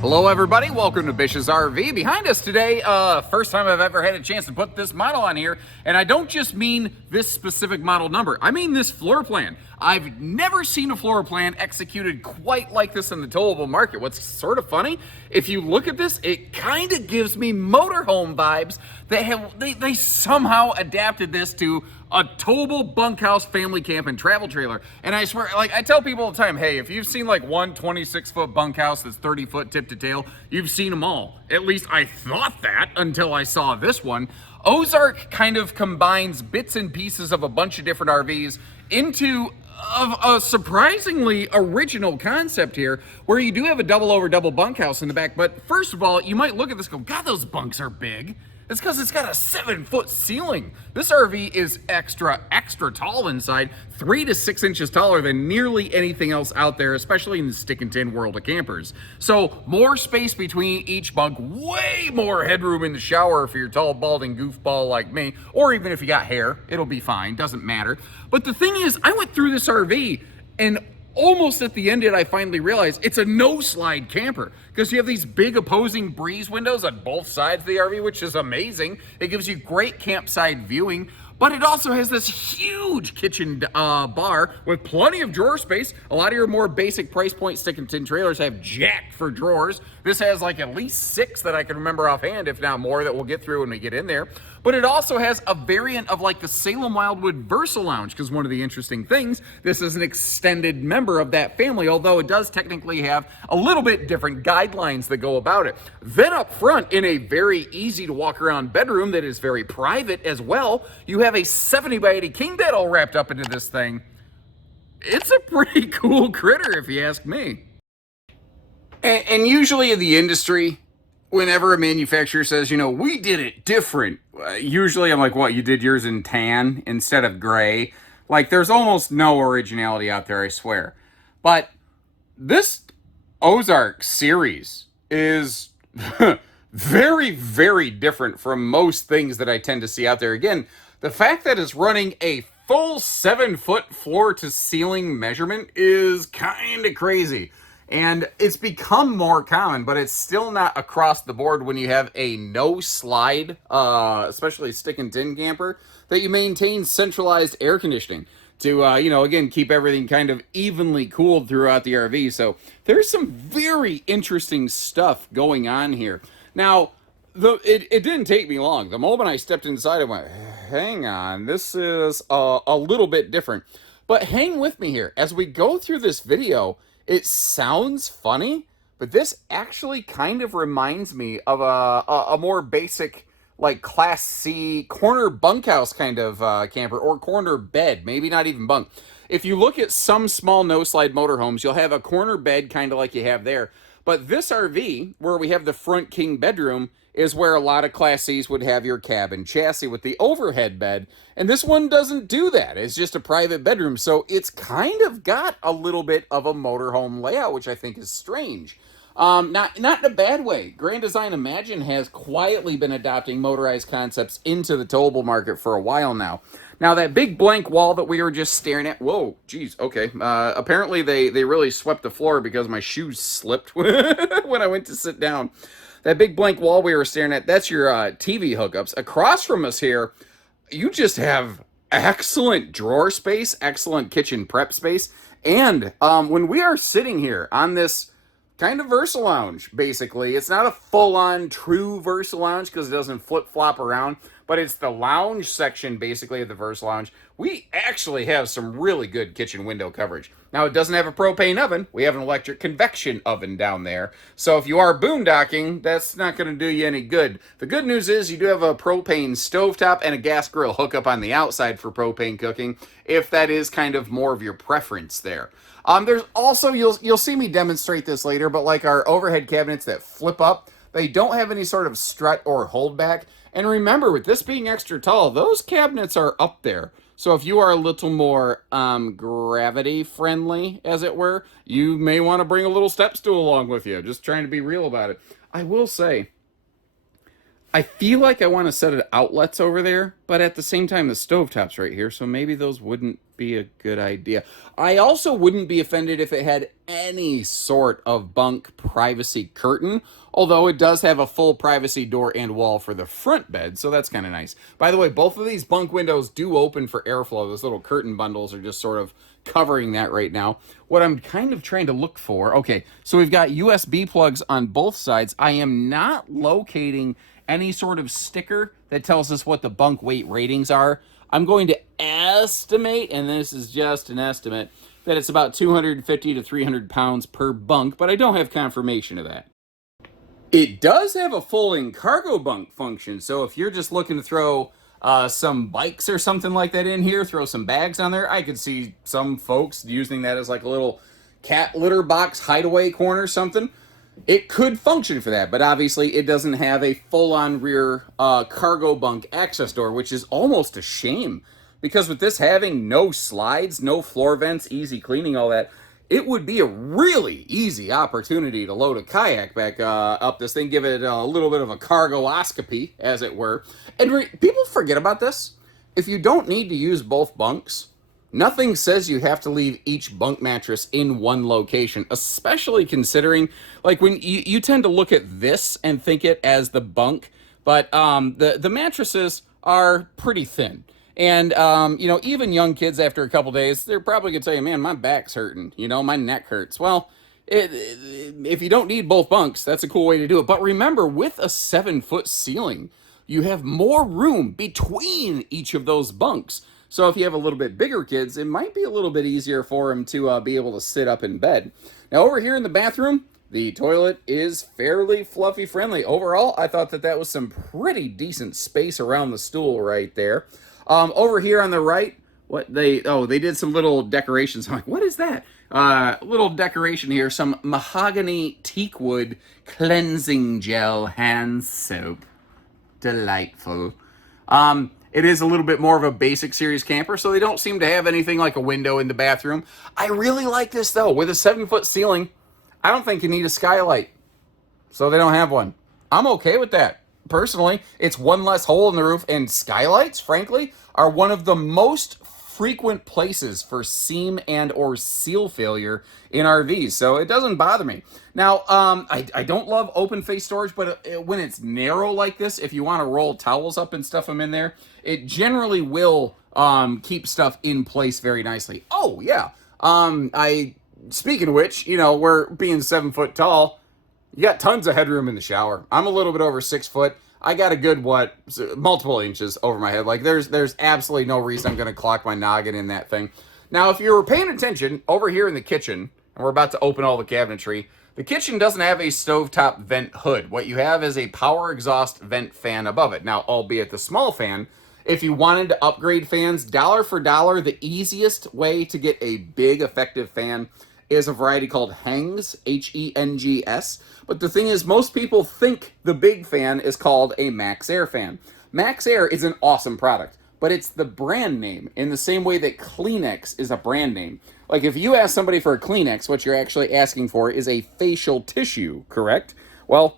Hello everybody, welcome to Bish's RV. Behind us today, first time I've ever had a chance to put this model on here, and I don't just mean this specific model number, I mean this floor plan. I've never seen a floor plan executed quite like this in the towable market. What's sort of funny, if you look at this, it kind of gives me motorhome vibes. They somehow adapted this to a towable bunkhouse family camp and travel trailer. And I swear, like I tell people all the time, hey, if you've seen like one 26-foot bunkhouse that's 30-foot tip to tail, you've seen them all. At least I thought that until I saw this one. Ozark kind of combines bits and pieces of a bunch of different RVs into a surprisingly original concept here, where you do have a double over double bunkhouse in the back. But first of all, you might look at this and go, God, those bunks are big. It's because it's got a 7-foot ceiling. This RV is extra tall inside, 3 to 6 inches taller than nearly anything else out there, especially in the stick and tin world of campers. So more space between each bunk, way more headroom in the shower if you're tall, balding goofball like me, or even if you got hair, it'll be fine, doesn't matter. But the thing is, I went through this RV and almost at the end I finally realized it's a no-slide camper, because you have these big opposing breeze windows on both sides of the RV, which is amazing. It gives you great campsite viewing, but it also has this huge kitchen bar with plenty of drawer space. A lot of your more basic price point stick and tin trailers have jack for drawers. This has like at least 6 that I can remember offhand, if not more, that we'll get through when we get in there. But it also has a variant of like the Salem Wildwood Versa Lounge, because one of the interesting things, this is an extended member of that family, although it does technically have a little bit different guidelines that go about it. Then up front, in a very easy to walk around bedroom that is very private as well, you have a 70 by 80 king bed all wrapped up into this thing. It's a pretty cool critter if you ask me. And usually in the industry, whenever a manufacturer says, you know, we did it different, usually I'm like, what, you did yours in tan instead of gray? Like, there's almost no originality out there, I swear. But this Ozark series is very, very different from most things that I tend to see out there. Again, the fact that it's running a full 7-foot floor to ceiling measurement is kind of crazy. And it's become more common, but it's still not across the board when you have a no-slide, especially stick and tin camper, that you maintain centralized air conditioning to, again, keep everything kind of evenly cooled throughout the RV. So there's some very interesting stuff going on here. Now, it didn't take me long. The moment I stepped inside, I went, hang on, this is a little bit different. But hang with me here. As we go through this video, it sounds funny, but this actually kind of reminds me of a more basic, like Class C corner bunkhouse kind of camper, or corner bed, maybe not even bunk. If you look at some small no-slide motorhomes, you'll have a corner bed kind of like you have there. But this RV, where we have the front king bedroom, is where a lot of Class Cs would have your cabin chassis with the overhead bed. And this one doesn't do that. It's just a private bedroom. So it's kind of got a little bit of a motorhome layout, which I think is strange. Not in a bad way. Grand Design Imagine has quietly been adopting motorized concepts into the towable market for a while now. Now, that big blank wall that we were just staring at, whoa, geez, okay. Apparently they really swept the floor because my shoes slipped when I went to sit down. That big blank wall we were staring at, that's your TV hookups. Across from us here, you just have excellent drawer space, excellent kitchen prep space. And when we are sitting here on this kind of Versa Lounge, basically, it's not a full-on true Versa Lounge because it doesn't flip-flop around, but it's the lounge section, basically, of the Versa Lounge. We actually have some really good kitchen window coverage. Now, it doesn't have a propane oven. We have an electric convection oven down there. So if you are boondocking, that's not going to do you any good. The good news is you do have a propane stovetop and a gas grill hookup on the outside for propane cooking, if that is kind of more of your preference there. There's also, you'll see me demonstrate this later, but like our overhead cabinets that flip up, they don't have any sort of strut or holdback. And remember, with this being extra tall, those cabinets are up there. So if you are a little more gravity friendly, as it were, you may want to bring a little step stool along with you. Just trying to be real about it. I will say, I feel like I want a set of outlets over there, but at the same time, the stovetop's right here, so maybe those wouldn't be a good idea. I also wouldn't be offended if it had any sort of bunk privacy curtain, although it does have a full privacy door and wall for the front bed, so that's kind of nice. By the way, both of these bunk windows do open for airflow. Those little curtain bundles are just sort of covering that right now. What I'm kind of trying to look for, okay, so we've got USB plugs on both sides. I am not locating any sort of sticker that tells us what the bunk weight ratings are. I'm going to estimate, and this is just an estimate, that it's about 250 to 300 pounds per bunk, but I don't have confirmation of that. It does have a folding cargo bunk function, so if you're just looking to throw some bikes or something like that in here, throw some bags on there, I could see some folks using that as like a little cat litter box hideaway corner or something. It could function for that, but obviously it doesn't have a full-on rear cargo bunk access door, which is almost a shame. Because with this having no slides, no floor vents, easy cleaning, all that, it would be a really easy opportunity to load a kayak back up this thing, give it a little bit of a cargo-oscopy, as it were. And people forget about this. If you don't need to use both bunks, nothing says you have to leave each bunk mattress in one location, especially considering, like, when you tend to look at this and think it as the bunk, but the mattresses are pretty thin. And, even young kids after a couple days, they're probably going to tell you, man, my back's hurting, my neck hurts. Well, if you don't need both bunks, that's a cool way to do it. But remember, with a 7-foot ceiling, you have more room between each of those bunks. So if you have a little bit bigger kids, it might be a little bit easier for them to be able to sit up in bed. Now, over here in the bathroom, the toilet is fairly fluffy friendly. Overall, I thought that was some pretty decent space around the stool right there. Over here on the right, they did some little decorations. I'm like, what is that? Little decoration here, some mahogany teakwood cleansing gel hand soap. Delightful. It is a little bit more of a basic series camper, so they don't seem to have anything like a window in the bathroom. I really like this, though. With a 7-foot ceiling, I don't think you need a skylight, so they don't have one. I'm okay with that. Personally, it's one less hole in the roof, and skylights, frankly, are one of the most frequent places for seam and or seal failure in RVs, so it doesn't bother me. Now, I don't love open face storage, but when it's narrow like this, if you want to roll towels up and stuff them in there, it generally will keep stuff in place very nicely. Oh, yeah. Speaking of which, we're being 7 foot tall, you got tons of headroom in the shower. I'm a little bit over 6 foot. I got a good, multiple inches over my head. Like, there's absolutely no reason I'm going to clock my noggin in that thing. Now, if you were paying attention, over here in the kitchen, and we're about to open all the cabinetry, the kitchen doesn't have a stovetop vent hood. What you have is a power exhaust vent fan above it. Now, albeit the small fan, if you wanted to upgrade fans, dollar for dollar, the easiest way to get a big, effective fan is a variety called Hengs, Hengs. But the thing is, most people think the big fan is called a Max Air fan. Max Air is an awesome product, but it's the brand name in the same way that Kleenex is a brand name. Like, if you ask somebody for a Kleenex, what you're actually asking for is a facial tissue, correct? Well,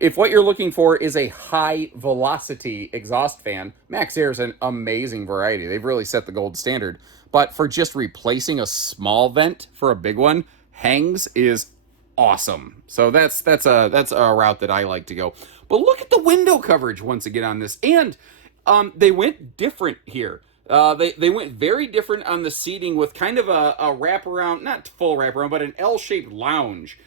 if what you're looking for is a high velocity exhaust fan, Max Air is an amazing variety. They've really set the gold standard. But for just replacing a small vent for a big one, Hengs is awesome. So that's a route that I like to go. But look at the window coverage once again on this, and they went different here. They went very different on the seating with kind of a wraparound, not full wraparound, but an L-shaped lounge.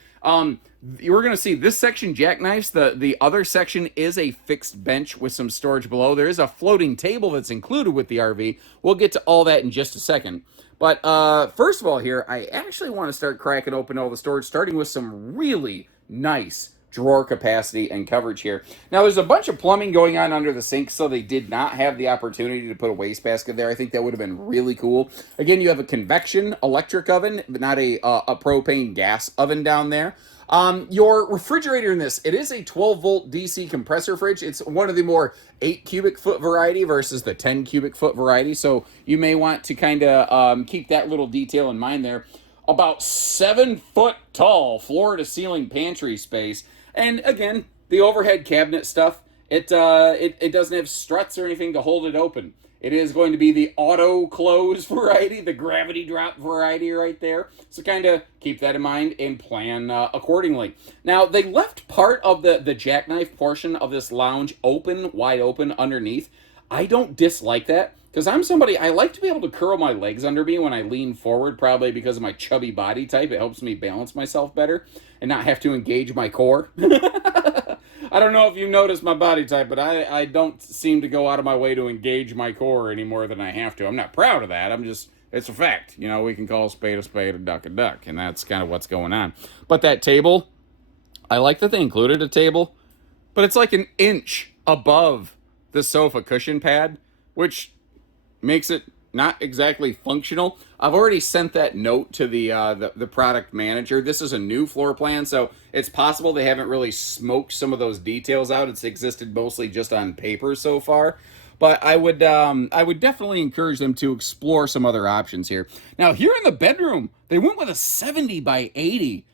You're going to see this section jackknifes. The other section is a fixed bench with some storage below. There is a floating table that's included with the RV. We'll get to all that in just a second. But first of all here, I actually want to start cracking open all the storage, starting with some really nice drawer capacity and coverage here. Now, there's a bunch of plumbing going on under the sink, so they did not have the opportunity to put a wastebasket there. I think that would have been really cool. Again, you have a convection electric oven, but not a propane gas oven down there. Your refrigerator in this, it is a 12-volt DC compressor fridge. It's one of the more 8 cubic foot variety versus the 10 cubic foot variety, so you may want to kind of keep that little detail in mind there. About 7 foot tall floor to ceiling pantry space. And again, the overhead cabinet stuff, It doesn't have struts or anything to hold it open. It is going to be the auto close variety, the gravity drop variety right there. So kind of keep that in mind and plan accordingly. Now, they left part of the jackknife portion of this lounge open, wide open underneath. I don't dislike that because I'm somebody, I like to be able to curl my legs under me when I lean forward, probably because of my chubby body type. It helps me balance myself better and not have to engage my core. I don't know if you noticed my body type, but I don't seem to go out of my way to engage my core any more than I have to. I'm not proud of that. I'm just, it's a fact. You know, we can call a spade, a duck, and that's kind of what's going on. But that table, I like that they included a table, but it's like an inch above the sofa cushion pad, which makes it not exactly functional. I've already sent that note to the product manager. This is a new floor plan, so it's possible they haven't really smoked some of those details out. It's existed mostly just on paper so far. But I would definitely encourage them to explore some other options here. Now, here in the bedroom, they went with a 70 by 80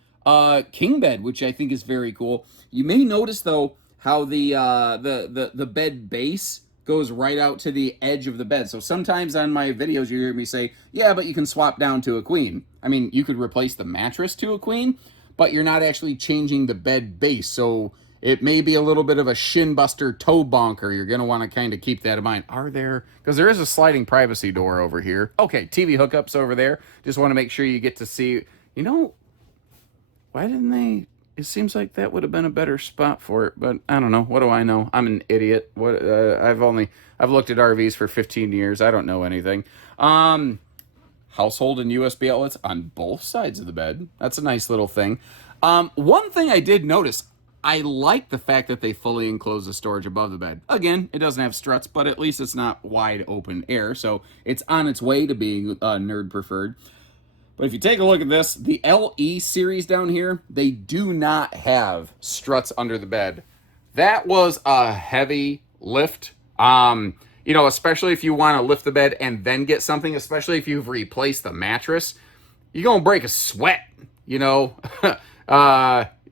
king bed, which I think is very cool. You may notice though how the bed base goes right out to the edge of the bed. So sometimes on my videos you hear me say, yeah, but you can swap down to a queen. I mean, you could replace the mattress to a queen, but you're not actually changing the bed base. So it may be a little bit of a shin buster toe bonker. You're going to want to kind of keep that in mind. Because there is a sliding privacy door over here. Okay, TV hookups over there. Just want to make sure you get to see, why didn't they? It seems like that would have been a better spot for it, but I don't know. What do I know? I'm an idiot. I've looked at RVs for 15 years. I don't know anything. Household and USB outlets on both sides of the bed. That's a nice little thing. One thing I did notice, I like the fact that they fully enclose the storage above the bed. Again, it doesn't have struts, but at least it's not wide open air, so it's on its way to being nerd preferred. But if you take a look at this, the LE series down here, they do not have struts under the bed. That was a heavy lift. Especially if you want to lift the bed and then get something, especially if you've replaced the mattress, you're going to break a sweat,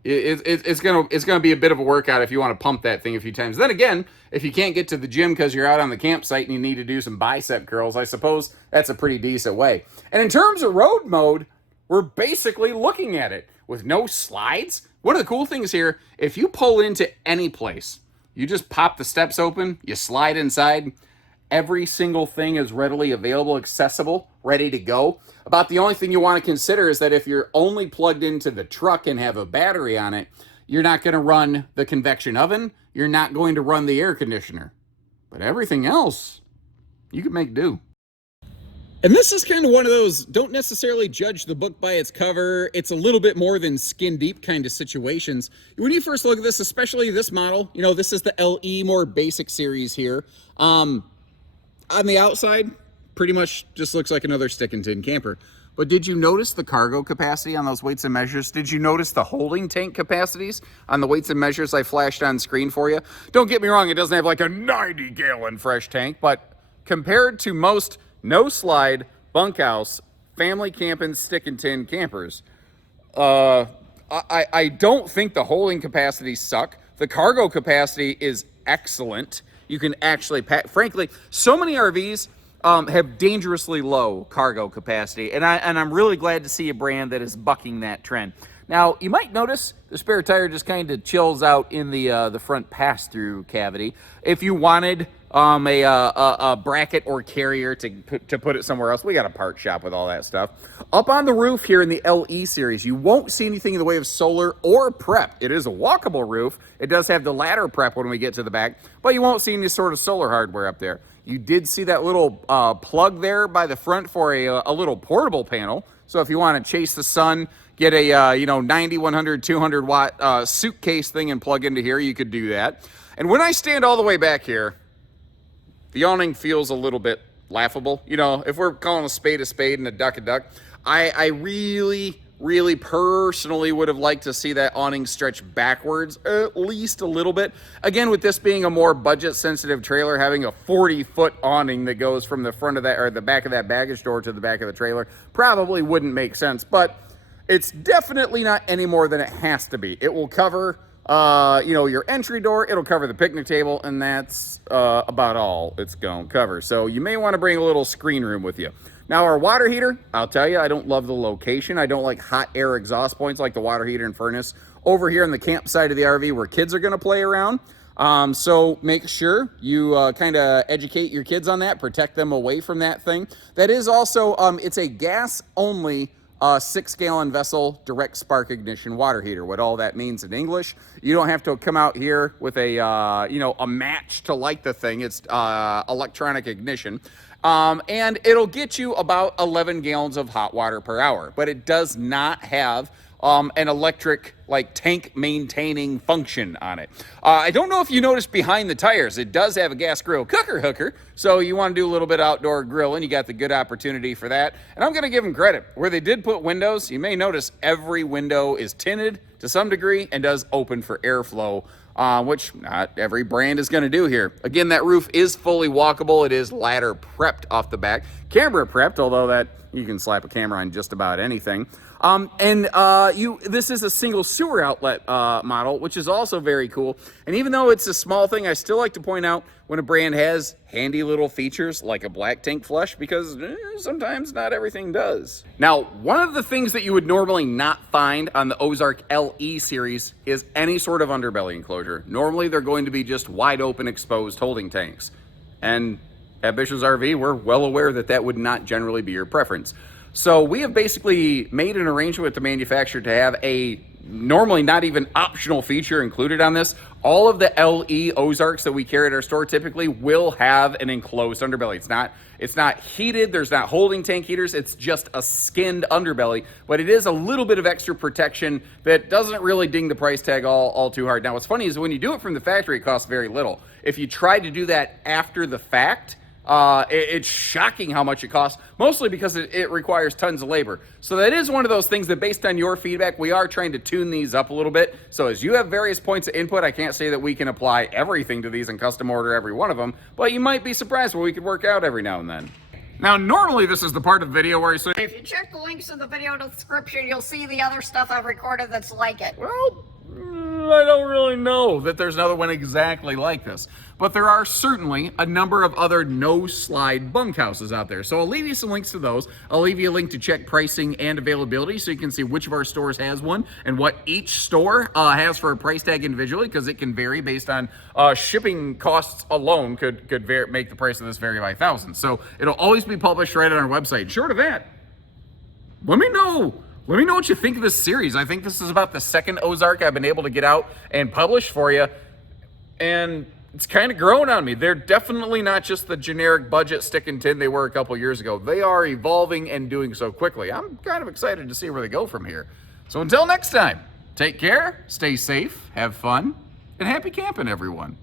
it's gonna be a bit of a workout if you want to pump that thing a few times. Then again, if you can't get to the gym because you're out on the campsite and you need to do some bicep curls, I suppose that's a pretty decent way. And in terms of road mode, we're basically looking at it with no slides. One of the cool things here, if you pull into any place, you just pop the steps open, you slide inside. Every single thing is readily available, accessible, ready to go. About the only thing you want to consider is that if you're only plugged into the truck and have a battery on it, you're not going to run the convection oven. You're not going to run the air conditioner. But everything else, you can make do. And this is kind of one of those, don't necessarily judge the book by its cover. It's a little bit more than skin deep kind of situations. When you first look at this, especially this model, this is the LE more basic series here. On the outside, pretty much just looks like another stick and tin camper. But did you notice the cargo capacity on those weights and measures? Did you notice the holding tank capacities on the weights and measures I flashed on screen for you? Don't get me wrong, it doesn't have like a 90-gallon fresh tank, but compared to most no-slide bunkhouse family camping stick and tin campers, I don't think the holding capacities suck. The cargo capacity is excellent. You can actually pack. Frankly, so many RVs have dangerously low cargo capacity, and I'm really glad to see a brand that is bucking that trend. Now, you might notice the spare tire just kind of chills out in the front pass-through cavity. If you wanted a bracket or carrier to put it somewhere else, we got a part shop with all that stuff. Up on the roof here in the LE series, you won't see anything in the way of solar or prep. It is a walkable roof. It does have the ladder prep when we get to the back, but you won't see any sort of solar hardware up there. You did see that little plug there by the front for a little portable panel. So if you want to chase the sun, get a 90, 100, 200 watt suitcase thing and plug into here, you could do that. And when I stand all the way back here, the awning feels a little bit laughable. If we're calling a spade and a duck, I really personally would have liked to see that awning stretch backwards at least a little bit. Again, with this being a more budget sensitive trailer, having a 40-foot awning that goes from the front of that or the back of that baggage door to the back of the trailer probably wouldn't make sense, but it's definitely not any more than it has to be. It will cover you know, your entry door, it'll cover the picnic table, and that's about all it's going to cover. So you may want to bring a little screen room with you. Now, our water heater, I'll tell you, I don't love the location. I don't like hot air exhaust points like the water heater and furnace over here on the campsite of the RV where kids are going to play around. So make sure you kind of educate your kids on that, protect them away from that thing. That is also, it's a gas-only 6-gallon vessel direct spark ignition water heater. What all that means in English, you don't have to come out here with a, you know, a match to light the thing. It's electronic ignition. And it'll get you about 11 gallons of hot water per hour, but it does not have an electric like tank maintaining function on it. I don't know if you noticed behind the tires, it does have a gas grill cooker hooker. So you want to do a little bit outdoor grilling, you got the good opportunity for that. And I'm going to give them credit. Where they did put windows, you may notice every window is tinted to some degree and does open for airflow, which not every brand is going to do here. Again, that roof is fully walkable. It is ladder prepped off the back. Camera prepped, although that you can slap a camera on just about anything. This is a single sewer outlet model, which is also very cool. And even though it's a small thing, I still like to point out when a brand has handy little features like a black tank flush, because sometimes not everything does. Now, one of the things that you would normally not find on the Ozark LE series is any sort of underbelly enclosure. Normally, they're going to be just wide open exposed holding tanks. And at Bish's RV, we're well aware that that would not generally be your preference. So we have basically made an arrangement with the manufacturer to have a normally not even optional feature included on this. All of the LE Ozarks that we carry at our store typically will have an enclosed underbelly. It's not heated, there's not holding tank heaters, it's just a skinned underbelly, but it is a little bit of extra protection that doesn't really ding the price tag all too hard. Now what's funny is when you do it from the factory, it costs very little. If you try to do that after the fact, it's shocking how much it costs, mostly because it requires tons of labor. So that is one of those things that based on your feedback, we are trying to tune these up a little bit. So as you have various points of input, I can't say that we can apply everything to these and custom order every one of them, but you might be surprised what we could work out every now and then. Now, normally this is the part of the video where I say, if you check the links in the video description, you'll see the other stuff I've recorded that's like it. well, I don't really know that there's another one exactly like this, but there are certainly a number of other no-slide bunkhouses out there. So I'll leave you some links to those. I'll leave you a link to check pricing and availability so you can see which of our stores has one and what each store has for a price tag individually, because it can vary based on shipping costs alone could make the price of this vary by thousands. So it'll always be published right on our website. Short of that, let me know what you think of this series. I think this is about the second Ozark I've been able to get out and publish for you, and it's kind of grown on me. They're definitely not just the generic budget stick and tin they were a couple years ago. They are evolving and doing so quickly. I'm kind of excited to see where they go from here. So until next time, take care, stay safe, have fun, and happy camping, everyone.